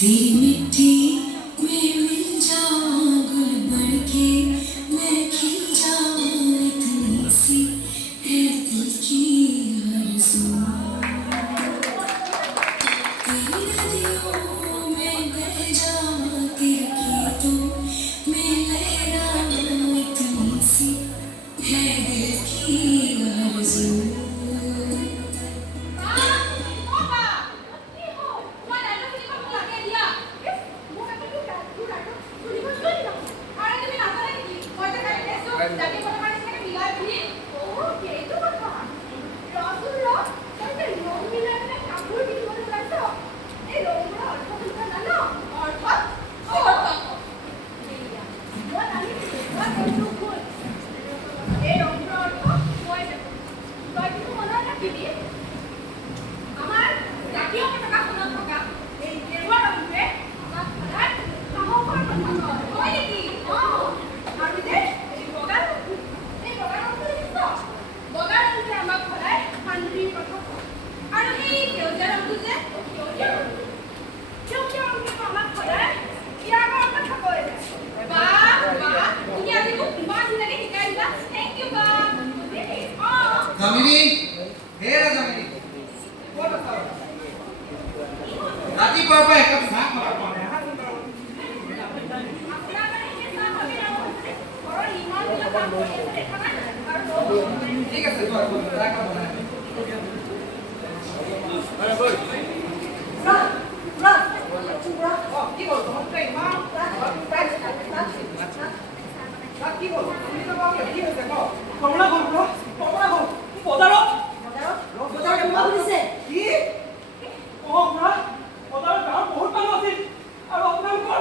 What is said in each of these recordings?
तेरी मिट्टी में मिल जाऊं गुल बन के मैं खिल जाऊं इतनी सी है दिल की आरज़ू तेरी नदियों में बह जाऊं तेरे गीतों में लहराऊं इतनी सी है दिल की आरज़ू Jamili, hey Jamili, nanti apa ya kamu nak apa? Ini kan sesuatu yang kita kamu nak. Ayo boy. Rat. Oh, kita mau main mau. Rat kita mau. Kita mau kita mau. Kamu বজাৰত কোনোবা শুনিছে কি আপোনাৰ বজাৰত গাঁৱৰ বহুত মানুহ আছিল আৰু আপোনালোকৰ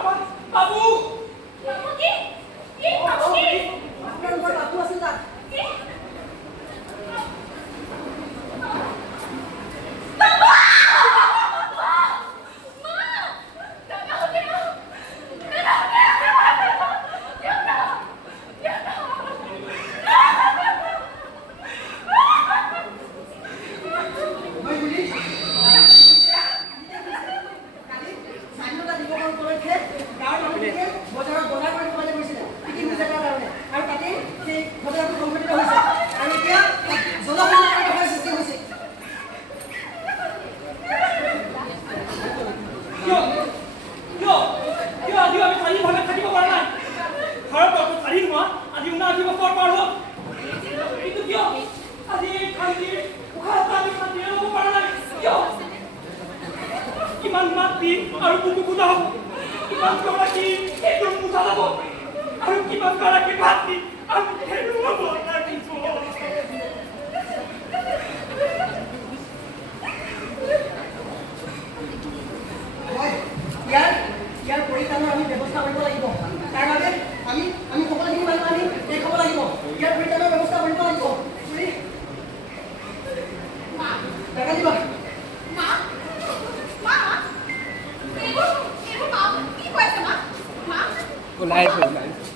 বাবু আপোনালোকৰ বাবু আছিল তাত কিমান মাটি আৰু বুকু কুদা হ'ব কিমান গৰাকী একদম মুঠা যাব আৰু কিমান গৰাকী ভাত দি আমি হেৰুৱাব লাগিব ইয়াৰ পৰিত্ৰাণৰ আমি ব্যৱস্থা কৰিব লাগিব তাৰ বাবে আমি সকলোখিনি মানুহ আমি দেখাব লাগিব ইয়াৰ পৰিত্ৰাণৰ ব্যৱস্থা কৰিব লাগিব দেখা দিবা Live.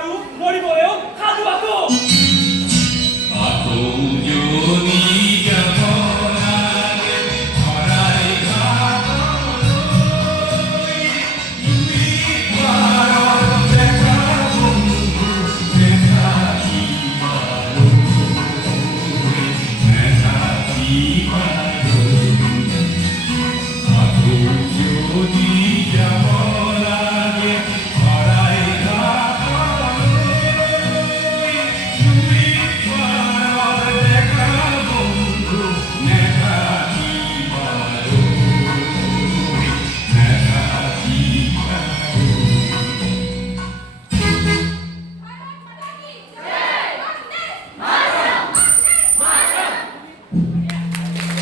আৰু মৰিবলৈও